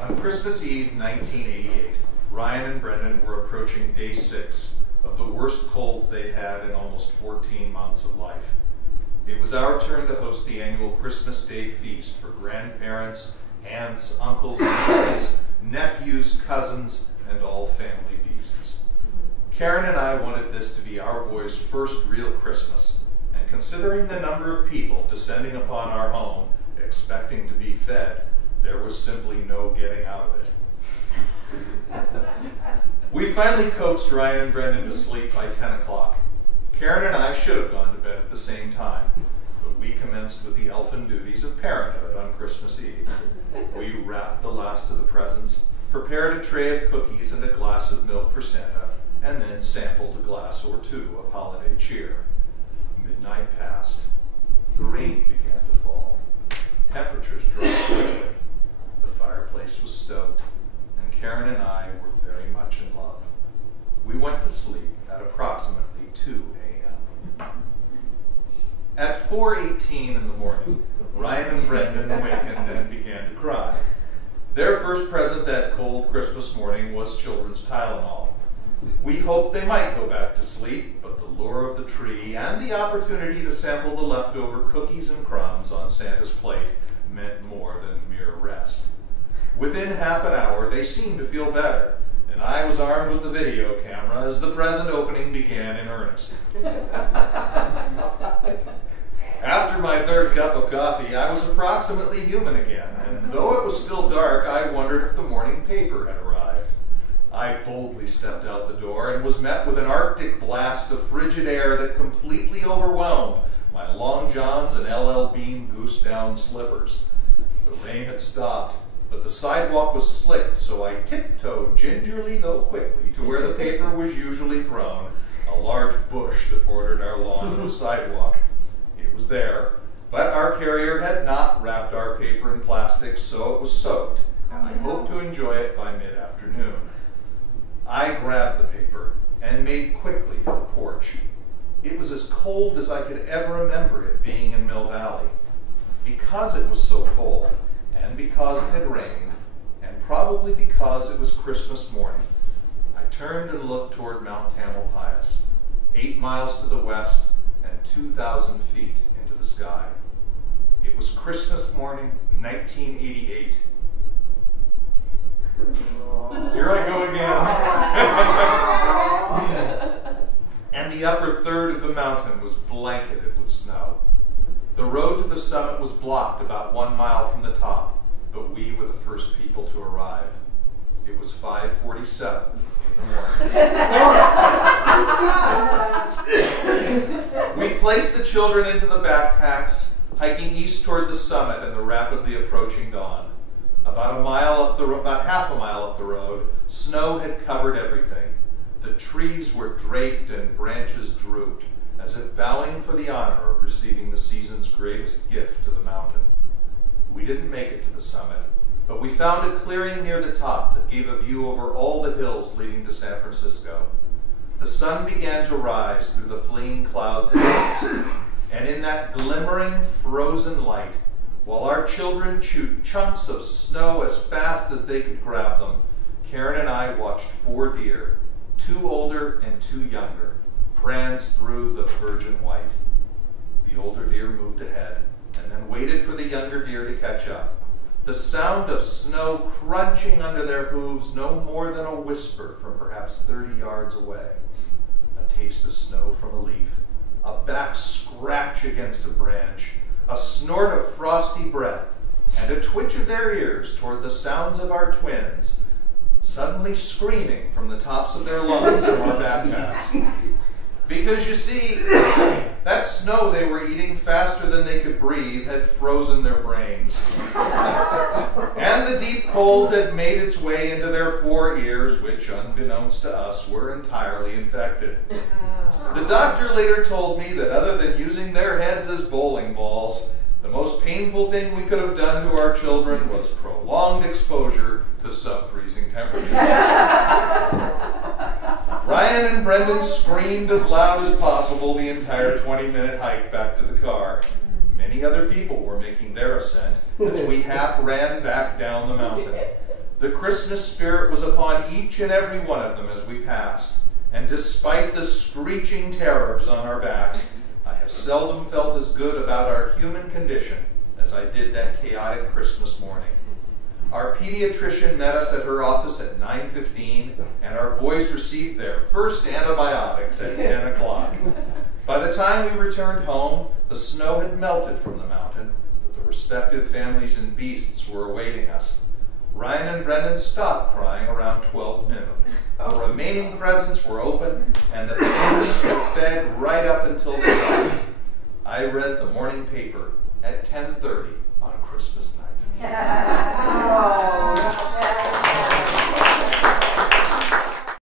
On Christmas Eve, 1988, Ryan and Brendan were approaching day 6 of the worst colds they'd had in almost 14 months of life. It was our turn to host the annual Christmas Day feast for grandparents, aunts, uncles, nieces, nephews, cousins, and all family beasts. Karen and I wanted this to be our boys' first real Christmas, and considering the number of people descending upon our home, expecting to be fed, there was simply no getting out of it. We finally coaxed Ryan and Brendan to sleep by 10 o'clock. Karen and I should have gone to bed at the same time, but we commenced with the elfin duties of parenthood on Christmas Eve. We wrapped the last of the presents, prepared a tray of cookies and a glass of milk for Santa, and then sampled a glass or two of holiday cheer. Midnight passed. The rain began to fall. Temperatures dropped quickly. The fireplace was stoked, and Karen and I were very much in love. We went to sleep at approximately 2 a.m. At 4:18 in the morning, Ryan and Brendan awakened and began to cry. Their first present that cold Christmas morning was children's Tylenol. We hoped they might go back to sleep, but the lure of the tree and the opportunity to sample the leftover cookies and crumbs on Santa's plate meant more than mere rest. Within half an hour, they seemed to feel better, and I was armed with the video camera as the present opening began in earnest. After my third cup of coffee, I was approximately human again, and though it was still dark, I wondered if the morning paper had arrived. I boldly stepped out the door and was met with an arctic blast of frigid air that completely overwhelmed my long johns and LL Bean goose-down slippers. The rain had stopped, but the sidewalk was slicked, so I tiptoed gingerly though quickly to where the paper was usually thrown, a large bush that bordered our lawn and the sidewalk. It was there, but our carrier had not wrapped our paper in plastic, so it was soaked, and I hoped to enjoy it by mid-afternoon. I grabbed the paper and made quickly for the porch. It was as cold as I could ever remember it being in Mill Valley. Because it was so cold, and because it had rained, and probably because it was Christmas morning, I turned and looked toward Mount Tamalpais, 8 miles to the west and 2,000 feet into the sky. It was Christmas morning, 1988. Here I go again. And the upper third of the mountain was blanketed with snow. The road to the summit was blocked about 1 mile from the top, but we were the first people to arrive. It was 5:47 in the morning. We placed the children into the backpacks, hiking east toward the summit and the rapidly approaching dawn. About half a mile up the road, snow had covered everything. The trees were draped and branches drooped, as if bowing for the honor of receiving the season's greatest gift to the mountain. We didn't make it to the summit, but we found a clearing near the top that gave a view over all the hills leading to San Francisco. The sun began to rise through the fleeing clouds in the east, and in that glimmering, frozen light, while our children chewed chunks of snow as fast as they could grab them, Karen and I watched 4 deer, 2 older and 2 younger, prance through the virgin white. The older deer moved ahead and then waited for the younger deer to catch up. The sound of snow crunching under their hooves no more than a whisper from perhaps 30 yards away. A taste of snow from a leaf, a back scratch against a branch, a snort of frosty breath, and a twitch of their ears toward the sounds of our twins, suddenly screaming from the tops of their lungs from our backpacks. Because you see, that snow they were eating faster than they could breathe had frozen their brains. And the deep cold had made its way into their 4 ears, which, unbeknownst to us, were entirely infected. The doctor later told me that other than using their heads as bowling balls, the most painful thing we could have done to our children was prolonged exposure to sub-freezing temperatures. Ryan and Brendan screamed as loud as possible the entire 20-minute hike back to the car. Many other people were making their ascent as we half ran back down the mountain. The Christmas spirit was upon each and every one of them as we passed, and despite the screeching terrors on our backs, I have seldom felt as good about our human condition as I did that chaotic Christmas morning. Our pediatrician met us at her office at 9:15, and our boys received their first antibiotics at 10 o'clock. By the time we returned home, the snow had melted from the mountain, but the respective families and beasts were awaiting us. Ryan and Brendan stopped crying around 12 noon. The remaining presents were opened, and the families were fed right up until they